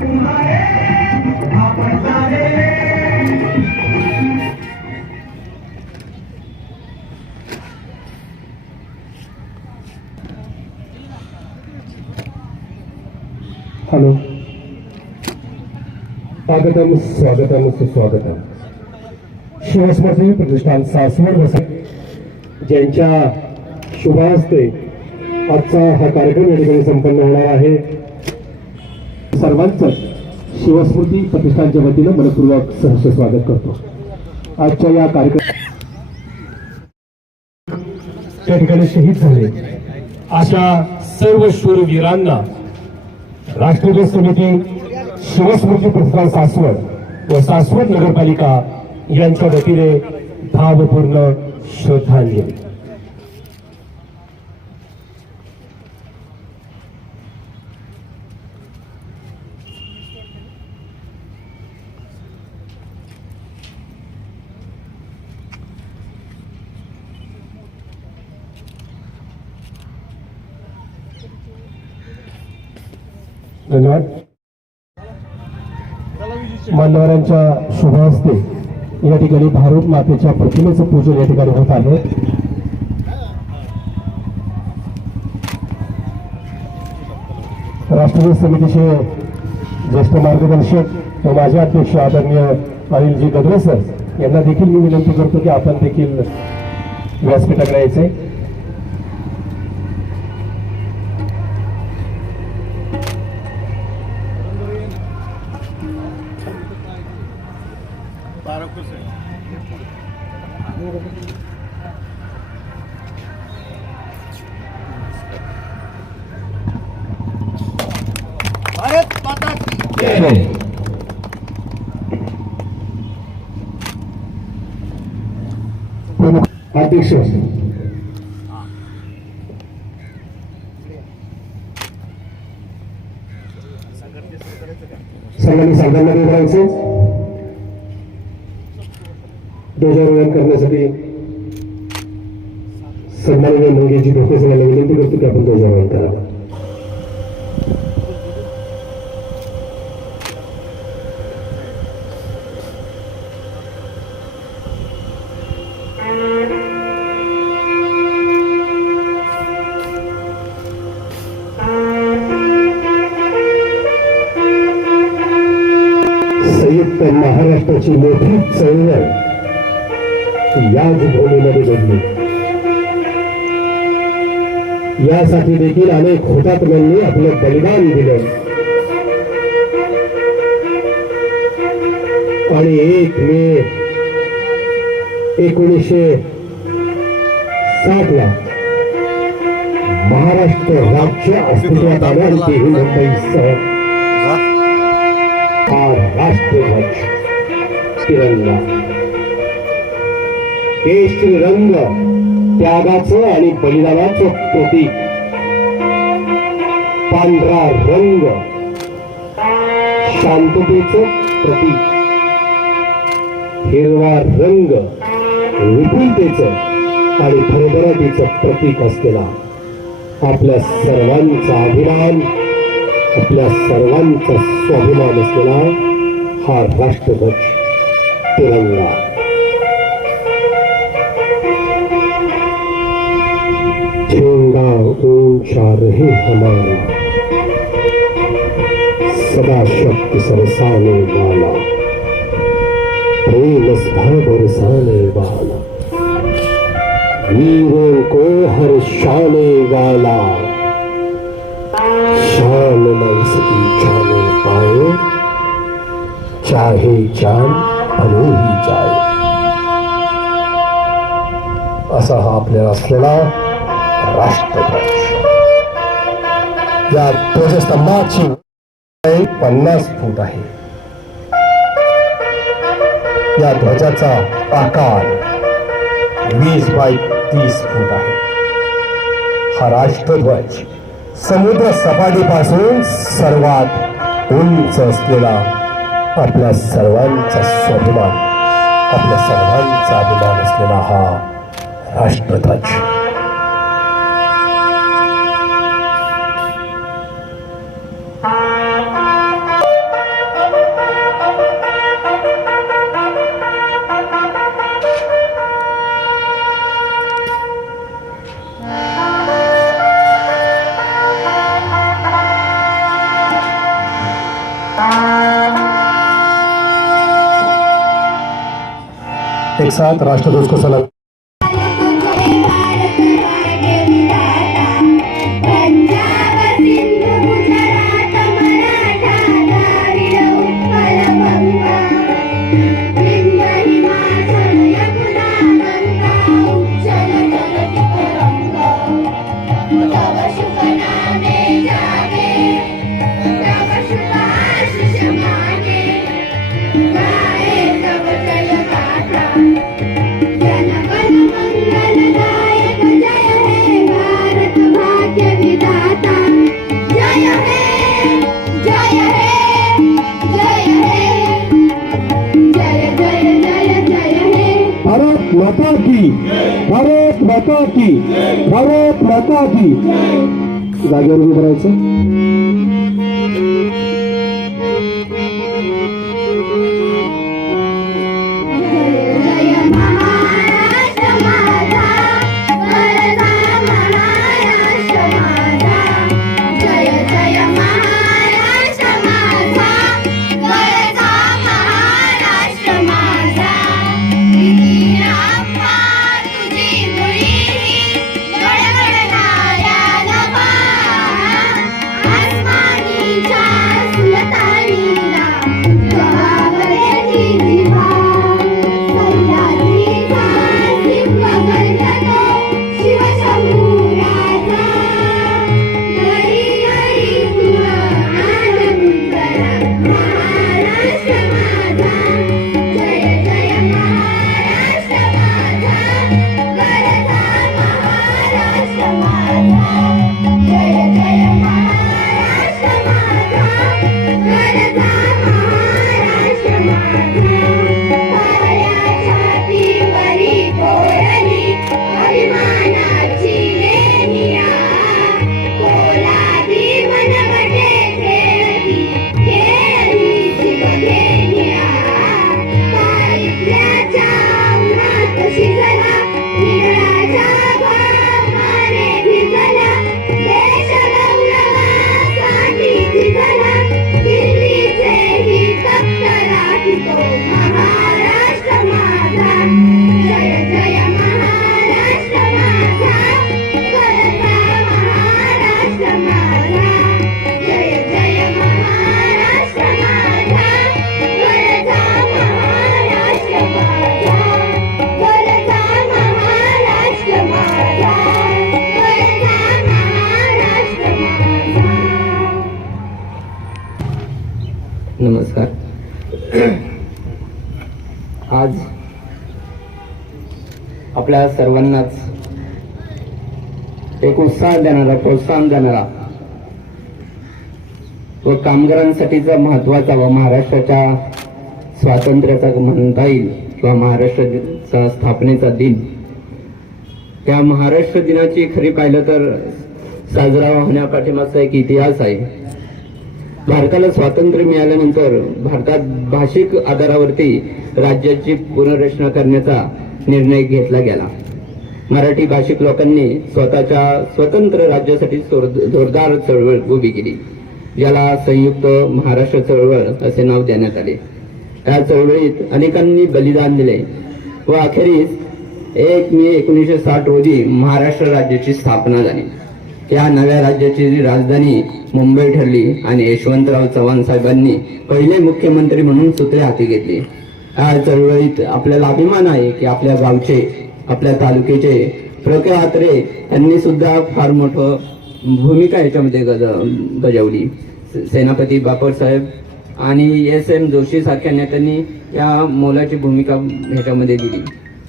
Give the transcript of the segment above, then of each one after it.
Hello स्वागतम स्वागतम सुस्वागतम. शिवस्मृती प्रतिष्ठान सासवड वसे ज्यांच्या शुभास्ते आजचा हा कार्यक्रम या ठिकाणी संपन्न होणार आहे. सर्वांचं शिवस्मृती प्रतिष्ठानच्या वतीनं मनपूर्वक सहर्ष स्वागत करतो. आजच्या या कार्यक्रम त्या ठिकाणी शहीद झाले. अशा सर्व शूरवीरांना राष्ट्रीय समिती शिवस्मृती प्रतिष्ठान सासवड व सासवड नगरपालिका यांच्या वतीने भावपूर्ण श्रद्धांजली. धन्यवाद. मान्यवरांच्या शुभ हस्ते या ठिकाणी भारत मातेच्या प्रतिमेचं पूजन या ठिकाणी होत आहे. राष्ट्रीय समितीचे ज्येष्ठ मार्गदर्शक व माझे अध्यक्ष आदरणीय अनिलजी गदरे सर यांना देखील मी विनंती करतो की आपण देखील व्यासपीठाकडे यायचे. भारत माता की अध्यक्ष सर्वांनी ध्वजारोहण करण्यासाठी सन्माननीय मंगेशजी प्रोफेसरांना विनंती करतो की आपण ध्वजारोहण करावं. महाराष्ट्राची मोठी चळवळ याच भूमीमध्ये घडली यासाठी देखील अनेक हुतात्म्यांनी आपलं बलिदान दिलं. आणि एक मे एकोणीसशे साठ ला महाराष्ट्र राज्य अस्तित्वात आलं आणि तेही मुंबईसह हा राष्ट्रध्वज. तिरंगा केशरी रंग त्यागाचं आणि बलिदानाचं प्रतीक. पांढरा रंग शांततेचं प्रतीक. हिरवा रंग विपुलतेचं आणि भरभराटीचं प्रतीक असलेला आपल्या सर्वांचा अभिमान आपल्या सर्वांचा स्वाभिमान असलेला हा राष्ट्रध्वज. तिरंगा झेंडा ऊँचा रहे हमारा सदा शक्ति सरसाने वाला। प्रेम भाव बरसाने वाला। वीरों को हर्षाने वाला शान न इसकी जाने पाए। चाहे जान बनो ही असा हा आपल्याला असलेला राष्ट्रध्वज या ध्वजस्तंभाची पन्नास फूट आहे. या ध्वजाचा आकार वीस बाय तीस फूट आहे. हा राष्ट्रध्वज समुद्र सपाटीपासून सर्वात उंच असलेला आपल्या सर्वांचा स्वाभिमान आपल्या सर्वांचा अभिमान असलेला हा राष्ट्रध्वज. एक साथ राष्ट्रध्वज को सलाम। की भारत माता की भारत माता की जागेवर उभं राहायचं आपल्या सर्वांनाच एक उत्साह देणारा प्रोत्साहन देणारा व कामगारांसाठीचा महत्त्वाचा व महाराष्ट्राच्या स्वातंत्र्याचा म्हणता येईल किंवा महाराष्ट्राचा स्थापनेचा दिन. त्या महाराष्ट्र दिनाची खरी पाहिलं तर साजरा होण्यापाठीमागचा एक इतिहास आहे. भारताला स्वातंत्र्य मिळाल्यानंतर भारतात भाषिक आधारावरती राज्याची पुनर्रचना करण्याचा निर्णय घेतला गेला. मराठी भाषिक लोकांनी स्वतःच्या स्वतंत्र राज्यासाठी जोरदार चळवळ उभी केली. ज्याला संयुक्त महाराष्ट्र चळवळ असे नाव देण्यात आले. या चळवळीत अनेकांनी बलिदान दिले व अखेरीस एक मे एकोणीसशे साठ रोजी महाराष्ट्र राज्याची स्थापना झाली. या नव्या राज्याची राजधानी मुंबई ठरली आणि यशवंतराव चव्हाण साहेबांनी पहिले मुख्यमंत्री म्हणून सूत्रे हाती घेतली. ह्या चळवळीत आपल्याला अभिमान आहे की आपल्या गावचे आपल्या तालुक्याचे प्र आत्रे यांनी सुद्धा फार मोठं भूमिका याच्यामध्ये गज बजावली सेनापती बापटसाहेब आणि एस एम जोशी सारख्या नेत्यांनी या मोलाची भूमिका ह्याच्यामध्ये दिली.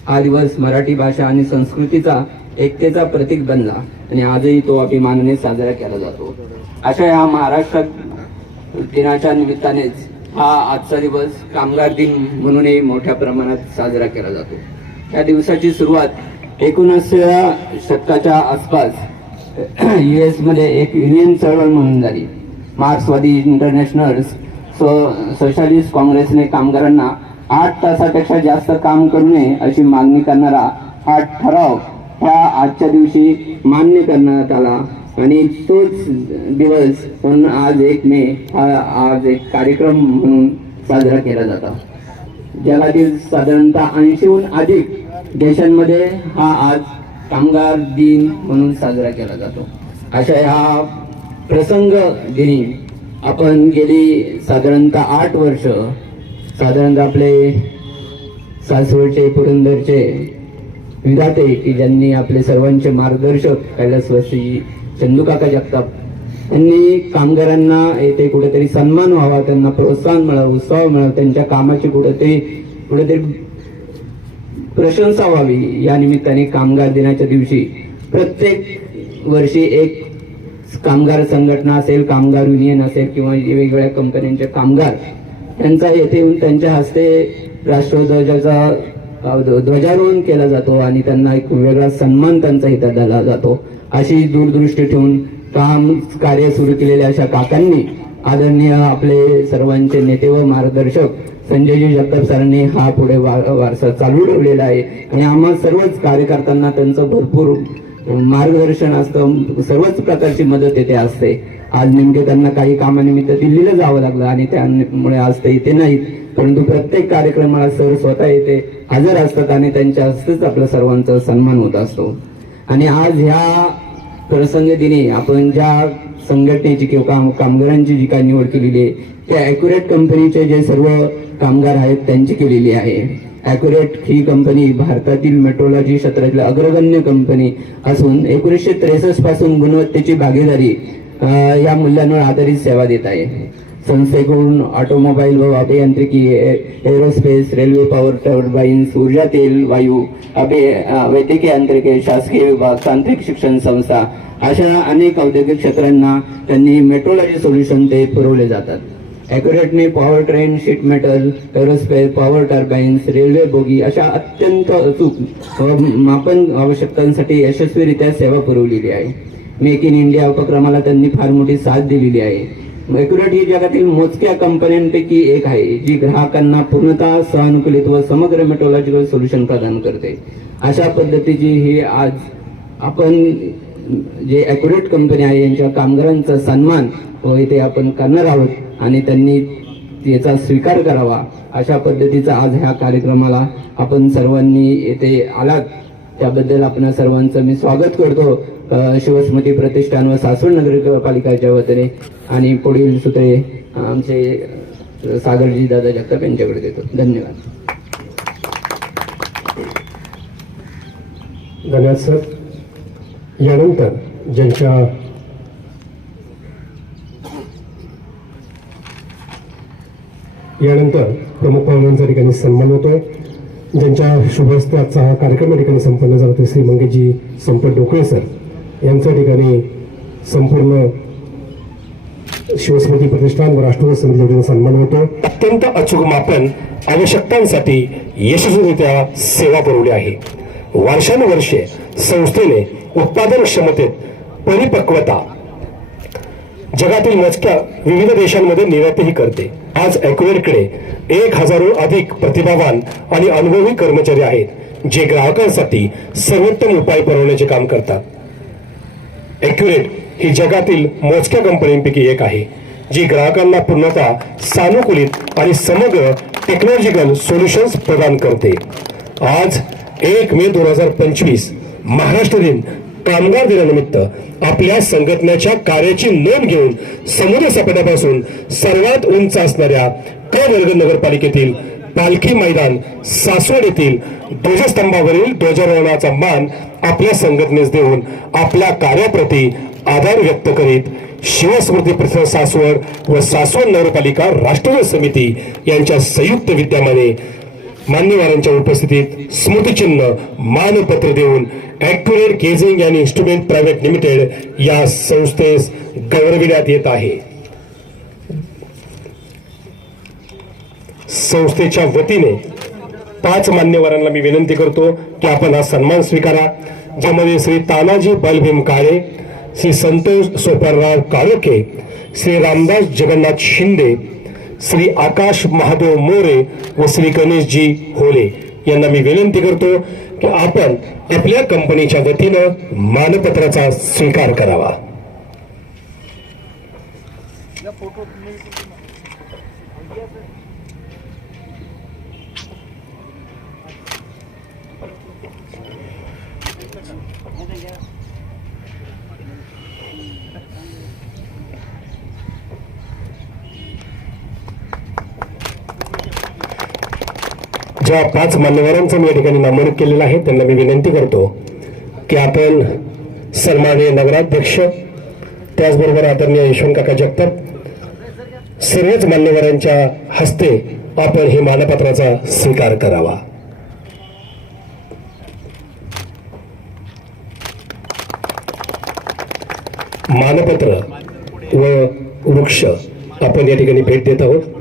हा दिवस मराठी भाषा आणि संस्कृतीचा एकतेचा प्रतीक बनला आणि आजही तो अभिमानाने साजरा केला जातो. अशा या महाराष्ट्र दिनाच्या निमित्तानेच हा आजचा दिवस कामगार दिन म्हणूनही मोठ्या प्रमाणात साजरा केला जातो. त्या दिवसाची सुरुवात एकोणीसव्या शतकाच्या आसपास यू एसमध्ये एक युनियन चळवळ म्हणून झाली. मार्क्सवादी इंटरनॅशनल सोशलिस्ट काँग्रेसने कामगारांना आठ तासापेक्षा जास्त काम करू नये अशी मागणी करणारा हा ठराव ह्या आजच्या दिवशी मान्य करण्यात आला. आणि तोच दिवस पण आज एक मे हा आज एक कार्यक्रम म्हणून साजरा केला जातो. जगातील साधारणतः ऐंशीहून अधिक देशांमध्ये हा आज कामगार दिन म्हणून साजरा केला जातो. अशा ह्या प्रसंग दिनी आपण गेली साधारणतः आठ वर्ष साधारणतः आपले सासवडचे पुरंदरचे विधाते की ज्यांनी आपले सर्वांचे मार्गदर्शक कैलासवासी चंदूकाका जगताप. त्यांनी कामगारांना येथे कुठेतरी सन्मान व्हावा त्यांना प्रोत्साहन मिळावं उत्साह मिळावं त्यांच्या कामाची कुठेतरी कुठेतरी प्रशंसा व्हावी. या निमित्ताने कामगार दिनाच्या दिवशी प्रत्येक वर्षी एक कामगार संघटना असेल कामगार युनियन असेल किंवा वेगवेगळ्या कंपन्यांचे कामगार त्यांचा येथे येऊन त्यांच्या हस्ते राष्ट्रध्वजाचा ध्वजारोहण केला जातो आणि त्यांना एक वेगळा सन्मान त्यांचा इथं दिला जातो. अशी दूरदृष्टी ठेवून काम कार्य सुरू केलेल्या अशा काकांनी आदरणीय आपले सर्वांचे नेते व मार्गदर्शक संजयजी जगताप सरांनी हा पुढे वारसा चालू ठेवलेला आहे. आणि आम्हा सर्वच कार्यकर्त्यांना त्यांचं भरपूर मार्गदर्शन असतं. सर्वच प्रकारची मदत येथे असते. आज नेमके त्यांना काही कामानिमित्त दिल्लीला जावं लागलं आणि त्यामुळे आज ते इथे नाहीत. परंतु प्रत्येक कार्यक्रमाला सर स्वतः येथे हजर असतात आणि त्यांच्या हस्तेच आपल्या सर्वांचा सन्मान होत असतो. आणि आज ह्या प्रसंग दिनी आपण ज्या संघटनेची किंवा काम कामगारांची जी काही निवड केलेली आहे त्या अॅक्युरेट कंपनीचे जे सर्व कामगार आहेत त्यांची केलेली आहे. अॅक्युरेट ही कंपनी भारतातील मेट्रोलॉजी क्षेत्रातील अग्रगण्य कंपनी असून एकोणीसशे त्रेसष्टपासून गुणवत्तेची भागीदारी या मूल्यांवर आधारित सेवा देत आहे. संस्थेकडून ऑटोमोबाईल व अभियांत्रिकी ए- एरोस्पेस रेल्वे पॉवर टर्बाईन्स ऊर्जा तेल वायू अभि वैद्यकीय यांत्रिके शासकीय विभाग तांत्रिक शिक्षण संस्था अशा अनेक औद्योगिक क्षेत्रांना त्यांनी मेट्रोलॉजी सोल्युशन ते पुरवले जातात. ॲक्युरेटने power train sheet metal aerospace power turbines railway bogie अशा अत्यंत अचूक व मापन आवश्यकतांसाठी यशस्वीरित्या सेवा पुरवलेली आहे. मेक इन इंडिया उपक्रमाला त्यांनी फार मोठी साथ दिलेली आहे. मॅक्युरेट ही जगातील मोजक्या कंपन्यांपैकी एक आहे जी ग्राहकांना पूर्णतः सहानुकूलित व समग्र मेट्रोलॉजिकल सोल्युशन प्रदान करते. अशा पद्धतीची ही आज आपण जे ॲक्युरेट कंपनी आहे यांच्या कामगारांचा सन्मान व इथे आपण करणार आहोत आणि त्यांनी याचा स्वीकार करावा अशा पद्धतीचा आज ह्या कार्यक्रमाला आपण सर्वांनी येथे आलात. त्याबद्दल आपण सर्वांचं मी स्वागत करतो. शिवस्मृती प्रतिष्ठान व सासवड नगरपालिकाच्या वतीने आणि पुढील सूत्रे आमचे सागरजी दादा जगताप यांच्याकडे देतो. धन्यवाद. धन्यवाद सर. यानंतर ज्यांच्या यानंतर प्रमुख पाहुण्यांचा ठिकाणी सन्मान होतोय. ज्यांच्या शुभ हस्ते आजचा हा कार्यक्रम या ठिकाणी संपन्न झाला ते श्री मंगेशजी संपत डोकळे सर. यांच्या ठिकाणी संपूर्ण शिवस्मृती प्रतिष्ठान व राष्ट्रीय समितीचा सन्मान होतो. अत्यंत अचूक मापन आवश्यकतांसाठी यशस्वीरित्या सेवा पुरवली आहे. वर्षानुवर्षे संस्थेने उत्पादन क्षमतेत परिपक्वता जगातील मोजक्या विविध देशांमध्ये निर्यातही करते. आज अॅक्युरेटकडे एक हजारो अधिक प्रतिभावान आणि अनुभवी कर्मचारी आहेत जे ग्राहकांसाठी सर्वोत्तम उपाय पुरवण्याचे काम करतात. ॲक्युरेट ही जगातील मोजक्या कंपन्यांपैकी एक आहे जी ग्राहकांना पूर्णतः सानुकूलित आणि समग्र टेक्नॉलॉजिकल सोल्युशन्स प्रदान करते. आज एक मे दोन हजार पंचवीस महाराष्ट्र दिन कामगार दिनानिमित्त आपल्या संघटनेच्या कार्याची नोंद घेऊन समुद्र सपाट्यापासून सर्वात उंच असणाऱ्या क वर्ग नगरपालिकेतील पालखी मैदान सासवड येथील ध्वजस्तंभावरील ध्वजारोहणाचा मान आपल्या संघटनेस देऊन आपल्या कार्याप्रती आधार व्यक्त करीत शिवस्मृती प्रसाद सासवड व सासवड नगरपालिका राष्ट्रीय समिती यांच्या संयुक्त विद्यमाने मान्यवरांच्या उपस्थितीत स्मृतिचिन्ह मानपत्र देऊन accurate gauging and instrument private limited या संस्थेस गौरविण्यात येत आहे. संस्थेच्या वतीने पाच मान्यवरांना मी विनंती करतो की आपण हा सन्मान स्वीकारा ज्यामध्ये श्री तानाजी बलभीम काळे श्री संतोष सोपारराव काळोखे श्री रामदास जगन्नाथ शिंदे श्री आकाश महादेव मोरे व श्री गणेशजी होले यांना मी विनंती करतो की आपण आपल्या कंपनीच्या वतीनं मानपत्राचा स्वीकार करावा. ज्या पाच मान्यवरांचं मी या ठिकाणी नामनिक केलेलं आहे त्यांना मी विनंती करतो की आपण सन्माननीय नगराध्यक्ष त्याचबरोबर आदरणीय यशवंत काका जगताप सर्वच मान्यवरांच्या हस्ते आपण हे मानपत्राचा स्वीकार करावा. मानपत्र व वृक्ष आपण या ठिकाणी भेट देत आहोत.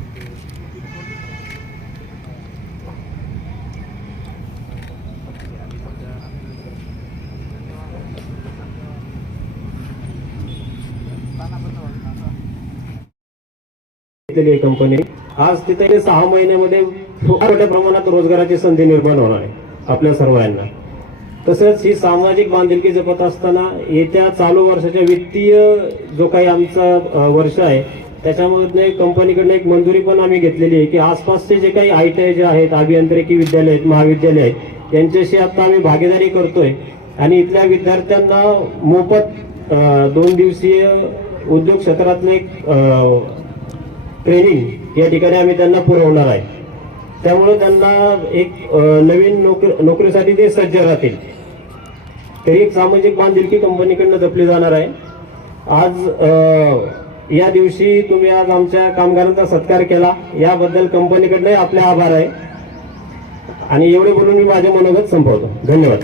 घेतलेली आहे कंपनी आज तिथे सहा महिन्यामध्ये फार मोठ्या प्रमाणात रोजगाराची संधी निर्माण होणार आहे आपल्या सर्वांना. तसंच ही सामाजिक बांधिलकी जपत असताना येत्या चालू वर्षाच्या वित्तीय जो काही आमचा वर्ष आहे त्याच्यामध्ये कंपनीकडनं एक मंजुरी पण आम्ही घेतलेली आहे की आसपासचे जे काही आय टी आय जे आहेत अभियांत्रिकी विद्यालय आहेत महाविद्यालय आहेत यांच्याशी आता आम्ही भागीदारी करतोय आणि इथल्या विद्यार्थ्यांना मोफत दोन दिवसीय उद्योग क्षेत्रातले एक ट्रेनिंग या ठिकाणी आम्ही त्यांना पुरवणार आहे. त्यामुळे त्यांना एक नवीन नोकरी नोकरीसाठी ते सज्ज राहतील. तरी एक सामाजिक बांधिलकी कंपनीकडनं जपली जाणार आहे. आज या दिवशी तुम्ही आज आमच्या कामगारांचा सत्कार केला. याबद्दल कंपनीकडनं आपले आभार आहे. आणि एवढे बोलून मी माझे मनोगत संपवतो. धन्यवाद.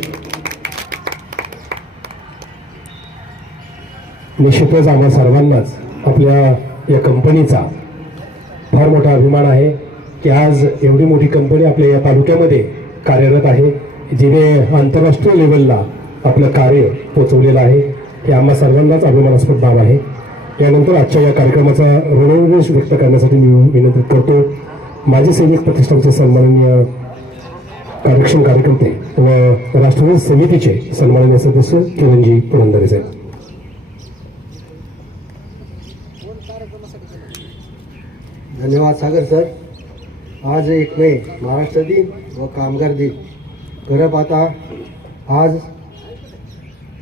निश्चितच आम्हा सर्वांनाच आपल्या या कंपनीचा फार मोठा अभिमान आहे की आज एवढी मोठी कंपनी आपल्या या तालुक्यामध्ये कार्यरत आहे जिने आंतरराष्ट्रीय लेवलला आपलं कार्य पोचवलेलं आहे. हे आम्हा सर्वांनाच अभिमानास्पद बाब आहे. यानंतर आजच्या या कार्यक्रमाचा ऋणोन्वेष व्यक्त करण्यासाठी मी विनंती करतो. माजी सैनिक प्रतिष्ठानचे सन्माननीय कार्यक्षम कार्यकर्ते व राष्ट्रवादी समितीचे सन्माननीय सदस्य किरणजी पुरंदरे साहेब धन्यवाद सागर सर. आज एक मे महाराष्ट्र दिन व कामगार दिन. खरं पाहता आज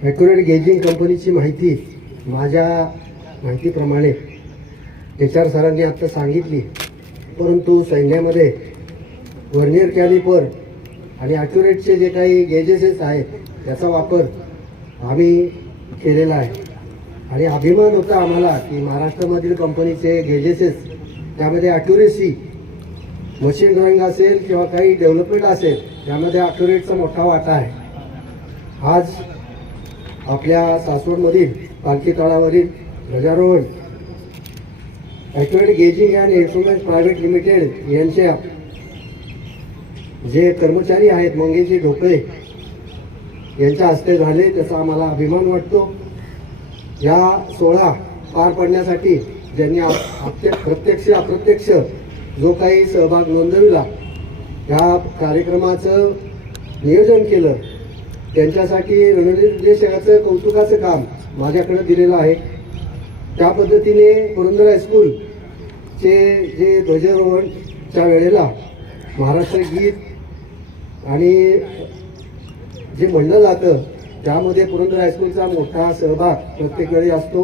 ॲक्युरेट गेजिंग कंपनीची माहिती माझ्या माहितीप्रमाणे एच आर सरांनी आत्ता सांगितली. परंतु सैन्यामध्ये वर्नियर कॅलिपर आणि ॲक्युरेटचे जे काही गेजेसेस आहेत त्याचा वापर आम्ही केलेला आहे. आणि अभिमान होता आम्हाला की महाराष्ट्रामधील कंपनीचे गेजेसेस त्यामध्ये ॲक्युरेसी मशीन ड्रॉइंग असेल किंवा काही डेव्हलपमेंट असेल त्यामध्ये ॲक्युरेटचा मोठा वाटा आहे. आज आपल्या सासवडमधील पालखी तळावरील ध्वजारोहण accurate gauging and instrument private limited यांच्या जे कर्मचारी आहेत मंगेजी ढोकळे यांच्या हस्ते झाले त्याचा आम्हाला अभिमान वाटतो. या सोहळा पार पडण्यासाठी ज्यांनी प्रत्यक्ष अप्रत्यक्ष जो काही सहभाग नोंदविला ह्या कार्यक्रमाचं नियोजन केलं त्यांच्यासाठी रणनिर्देशकाचं कौतुकाचं काम माझ्याकडे दिलेलं आहे. त्या पद्धतीने पुरंदर हायस्कूलचे जे ध्वजारोहणच्या वेळेला महाराष्ट्र गीत आणि जे म्हणलं जातं त्यामध्ये पुरंदर हायस्कूलचा मोठा सहभाग प्रत्येक वेळी असतो.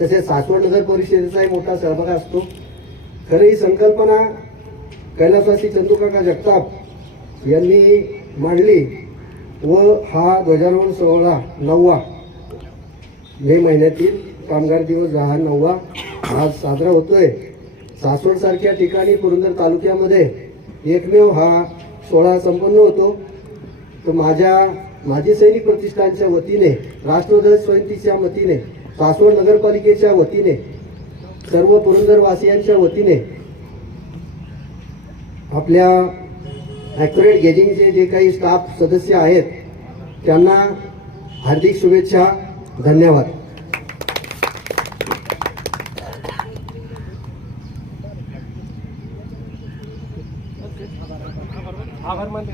तसेच सासवड नगर परिषदेचाही मोठा सहभाग असतो. खरं ही संकल्पना कैलासवासी चंदूकाका जगताप यांनी मांडली व हा ध्वजारोहण सोहळा नववा मे महिन्यातील कामगार दिवस हा नववा आज साजरा होतोय. सासवडसारख्या ठिकाणी पुरंदर तालुक्यामध्ये एकमेव हा सोहळा संपन्न होतो. तर माझ्या माजी सैनिक प्रतिष्ठानच्या वतीने राष्ट्रध्वज स्वयंतीच्या वतीने सासवड नगरपालिकेच्या वतीने सर्व पुरंदरवासियांच्या वतीने आपल्या ॲक्युरेट गेजिंगचे जे काही स्टाफ सदस्य आहेत त्यांना हार्दिक शुभेच्छा धन्यवाद. आभार मानले